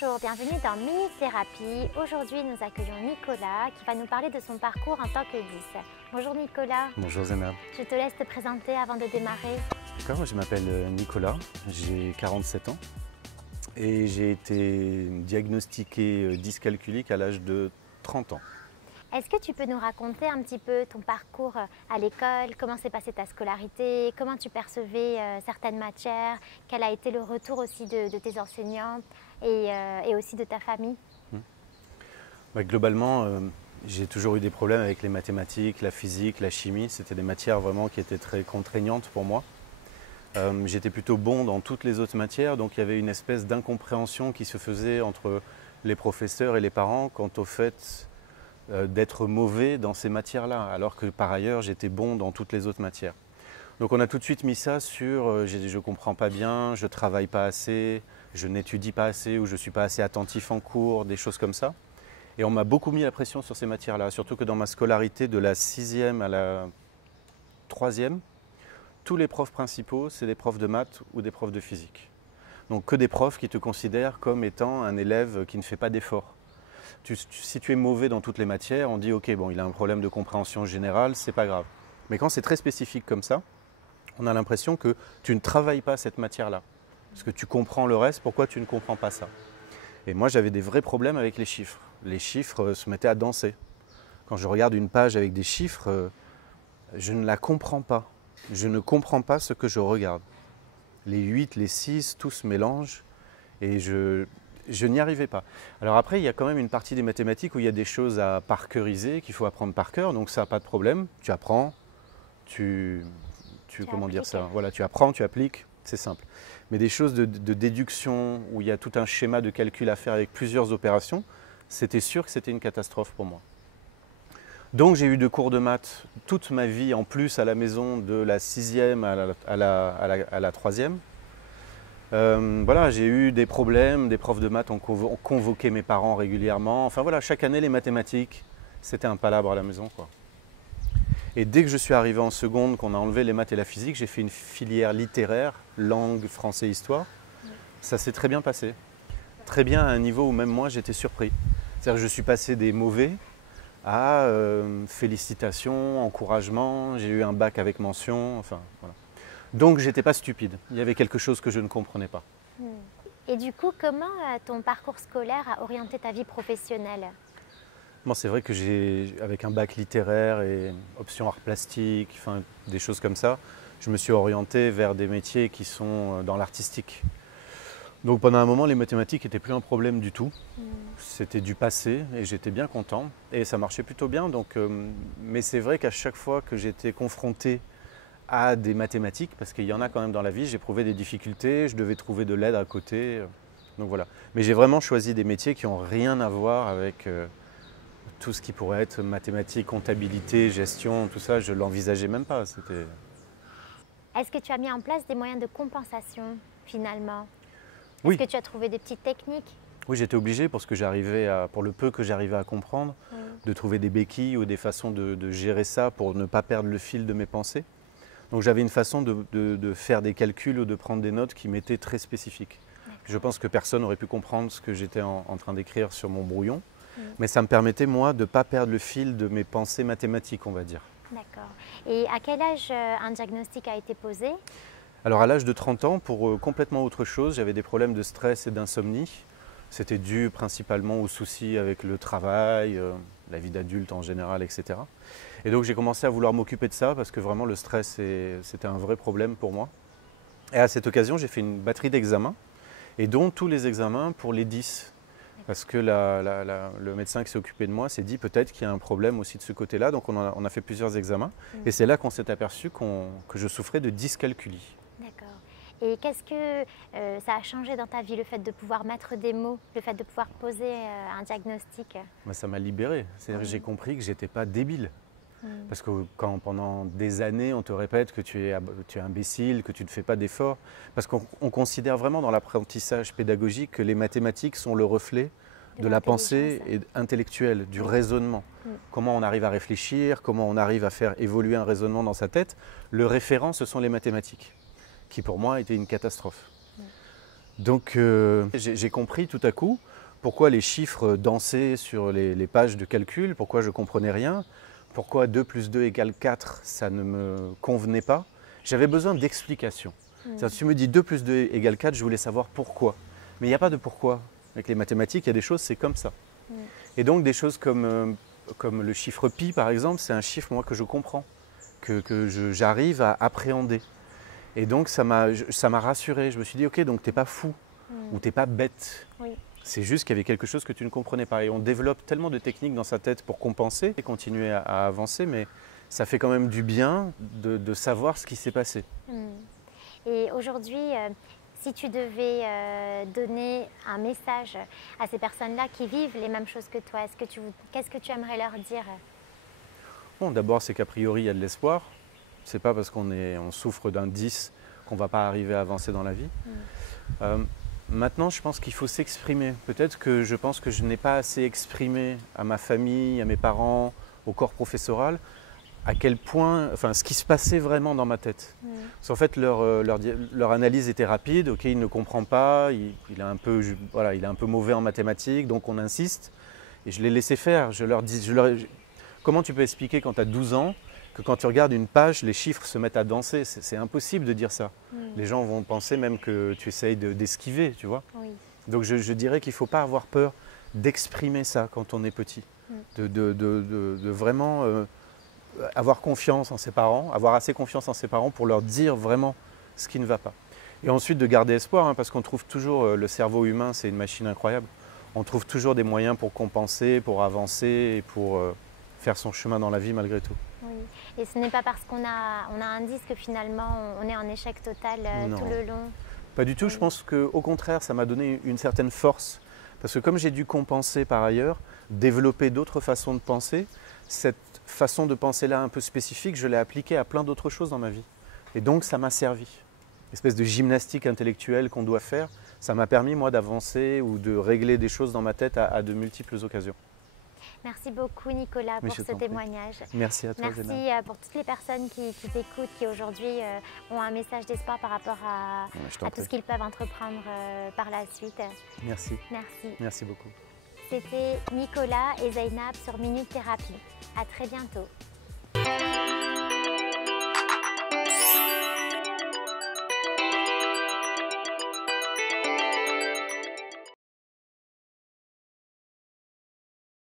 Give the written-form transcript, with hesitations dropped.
Bonjour, bienvenue dans Mini Thérapie. Aujourd'hui, nous accueillons Nicolas qui va nous parler de son parcours en tant que 10. Bonjour Nicolas. Bonjour Zénab. Je te laisse te présenter avant de démarrer. D'accord, je m'appelle Nicolas, j'ai 47 ans et j'ai été diagnostiqué dyscalculique à l'âge de 30 ans. Est-ce que tu peux nous raconter un petit peu ton parcours à l'école, comment s'est passée ta scolarité, comment tu percevais certaines matières, quel a été le retour aussi de tes enseignants et aussi de ta famille? Globalement, j'ai toujours eu des problèmes avec les mathématiques, la physique, la chimie. C'était des matières vraiment qui étaient très contraignantes pour moi. J'étais plutôt bon dans toutes les autres matières, donc il y avait une espèce d'incompréhension qui se faisait entre les professeurs et les parents quant au fait d'être mauvais dans ces matières-là, alors que par ailleurs j'étais bon dans toutes les autres matières. Donc on a tout de suite mis ça sur je ne comprends pas bien, je ne travaille pas assez, je n'étudie pas assez ou je ne suis pas assez attentif en cours, des choses comme ça. Et on m'a beaucoup mis la pression sur ces matières-là, surtout que dans ma scolarité de la 6e à la 3e, tous les profs principaux, c'est des profs de maths ou des profs de physique. Donc que des profs qui te considèrent comme étant un élève qui ne fait pas d'efforts. Si tu es mauvais dans toutes les matières, on dit ok, bon, il a un problème de compréhension générale, c'est pas grave. Mais quand c'est très spécifique comme ça, on a l'impression que tu ne travailles pas cette matière-là. Parce que tu comprends le reste, pourquoi tu ne comprends pas ça? Et moi, j'avais des vrais problèmes avec les chiffres. Les chiffres se mettaient à danser. Quand je regarde une page avec des chiffres, je ne la comprends pas. Je ne comprends pas ce que je regarde. Les 8, les 6, tout se mélange et je n'y arrivais pas. Alors après, il y a quand même une partie des mathématiques où il y a des choses à parceuriser, qu'il faut apprendre par cœur, donc ça, pas de problème. Tu apprends, comment dire ça? Voilà, tu apprends, tu appliques, c'est simple. Mais des choses de déduction, où il y a tout un schéma de calcul à faire avec plusieurs opérations, c'était sûr que c'était une catastrophe pour moi. Donc j'ai eu de cours de maths toute ma vie, en plus à la maison, de la 6e à la 3e. Voilà, j'ai eu des problèmes, des profs de maths ont convoqué mes parents régulièrement. Enfin voilà, chaque année les mathématiques, c'était un palabre à la maison, quoi. Et dès que je suis arrivé en seconde, qu'on a enlevé les maths et la physique, j'ai fait une filière littéraire, langue, français, histoire. Ça s'est très bien passé. Très bien à un niveau où même moi j'étais surpris. C'est-à-dire que je suis passé des mauvais à félicitations, encouragement, j'ai eu un bac avec mention, enfin voilà. Donc j'étais pas stupide, il y avait quelque chose que je ne comprenais pas. Et du coup, comment ton parcours scolaire a orienté ta vie professionnelle? Bon, c'est vrai que avec un bac littéraire et option art plastique, enfin, des choses comme ça, je me suis orienté vers des métiers qui sont dans l'artistique. Donc pendant un moment, les mathématiques n'étaient plus un problème du tout. C'était du passé et j'étais bien content et ça marchait plutôt bien. Donc, mais c'est vrai qu'à chaque fois que j'étais confronté à des mathématiques, parce qu'il y en a quand même dans la vie, j'éprouvais des difficultés, je devais trouver de l'aide à côté. Donc voilà. Mais j'ai vraiment choisi des métiers qui n'ont rien à voir avec tout ce qui pourrait être mathématiques, comptabilité, gestion, tout ça, je ne l'envisageais même pas. Est-ce que tu as mis en place des moyens de compensation finalement? Oui. Est-ce que tu as trouvé des petites techniques? Oui, j'étais obligé parce que pour le peu que j'arrivais à comprendre, de trouver des béquilles ou des façons de gérer ça pour ne pas perdre le fil de mes pensées. Donc j'avais une façon de faire des calculs ou de prendre des notes qui m'étaient très spécifiques. Je pense que personne n'aurait pu comprendre ce que j'étais en train d'écrire sur mon brouillon, mais ça me permettait moi de ne pas perdre le fil de mes pensées mathématiques, on va dire. D'accord. Et à quel âge un diagnostic a été posé? Alors à l'âge de 30 ans, pour complètement autre chose, j'avais des problèmes de stress et d'insomnie. C'était dû principalement aux soucis avec le travail, la vie d'adulte en général, etc. Et donc j'ai commencé à vouloir m'occuper de ça parce que vraiment le stress, c'était un vrai problème pour moi. Et à cette occasion, j'ai fait une batterie d'examens, et dont tous les examens pour les 10. Parce que le médecin qui s'est occupé de moi s'est dit peut-être qu'il y a un problème aussi de ce côté-là. Donc on a fait plusieurs examens. Et c'est là qu'on s'est aperçu que je souffrais de dyscalculie. D'accord. Et qu'est-ce que ça a changé dans ta vie, le fait de pouvoir mettre des mots, le fait de pouvoir poser un diagnostic? Ça m'a libéré. C'est-à-dire que j'ai compris que je n'étais pas débile. Parce que quand pendant des années on te répète que tu es imbécile, que tu ne fais pas d'efforts, parce qu'on considère vraiment dans l'apprentissage pédagogique que les mathématiques sont le reflet de la pensée intellectuelle, du raisonnement. Comment on arrive à réfléchir, comment on arrive à faire évoluer un raisonnement dans sa tête. Le référent, ce sont les mathématiques, qui pour moi étaient une catastrophe. Donc j'ai compris tout à coup pourquoi les chiffres dansaient sur les pages de calcul, pourquoi je ne comprenais rien, pourquoi 2 plus 2 égale 4, ça ne me convenait pas. J'avais besoin d'explications. Si tu me dis 2 plus 2 égale 4, je voulais savoir pourquoi. Mais il n'y a pas de pourquoi. Avec les mathématiques, il y a des choses, c'est comme ça. Et donc des choses comme le chiffre pi, par exemple, c'est un chiffre moi, que je comprends, que j'arrive à appréhender. Et donc ça m'a rassuré. Je me suis dit, ok, donc tu n'es pas fou ou tu n'es pas bête. Oui. C'est juste qu'il y avait quelque chose que tu ne comprenais pas. Et on développe tellement de techniques dans sa tête pour compenser et continuer à avancer, mais ça fait quand même du bien de savoir ce qui s'est passé. Et aujourd'hui, si tu devais donner un message à ces personnes-là qui vivent les mêmes choses que toi, qu'est-ce que tu aimerais leur dire? Bon, d'abord, c'est qu'a priori, il y a de l'espoir. Ce n'est pas parce qu'on souffre d'un 10 qu'on ne va pas arriver à avancer dans la vie. Maintenant, je pense qu'il faut s'exprimer. Peut-être que je pense que je n'ai pas assez exprimé à ma famille, à mes parents, au corps professoral, à quel point, enfin, ce qui se passait vraiment dans ma tête. Parce qu'en fait, leur analyse était rapide. Ok, il ne comprend pas, il est un peu mauvais en mathématiques, donc on insiste. Et je les laissais faire. Comment tu peux expliquer quand tu as 12 ans que quand tu regardes une page, les chiffres se mettent à danser? C'est impossible de dire ça. Les gens vont penser même que tu essayes d'esquiver, tu vois. Oui. Donc je dirais qu'il ne faut pas avoir peur d'exprimer ça quand on est petit, de vraiment avoir confiance en ses parents, avoir assez confiance en ses parents pour leur dire vraiment ce qui ne va pas. Et ensuite de garder espoir, parce qu'on trouve toujours, le cerveau humain, c'est une machine incroyable. On trouve toujours des moyens pour compenser, pour avancer et pour faire son chemin dans la vie malgré tout. Oui. Et ce n'est pas parce qu'on a un 10 que finalement on est en échec total tout le long. Pas du tout, je pense qu'au contraire, ça m'a donné une certaine force. Parce que comme j'ai dû compenser par ailleurs, développer d'autres façons de penser, cette façon de penser-là un peu spécifique, je l'ai appliquée à plein d'autres choses dans ma vie. Et donc ça m'a servi. Espèce de gymnastique intellectuelle qu'on doit faire, ça m'a permis moi d'avancer ou de régler des choses dans ma tête à de multiples occasions. Merci beaucoup Nicolas pour ce témoignage. Merci à toi. Merci pour toutes les personnes qui t'écoutent, qui aujourd'hui ont un message d'espoir par rapport à tout ce qu'ils peuvent entreprendre par la suite. Merci. Merci. Merci beaucoup. C'était Nicolas et Zainab sur Minute Thérapie. À très bientôt.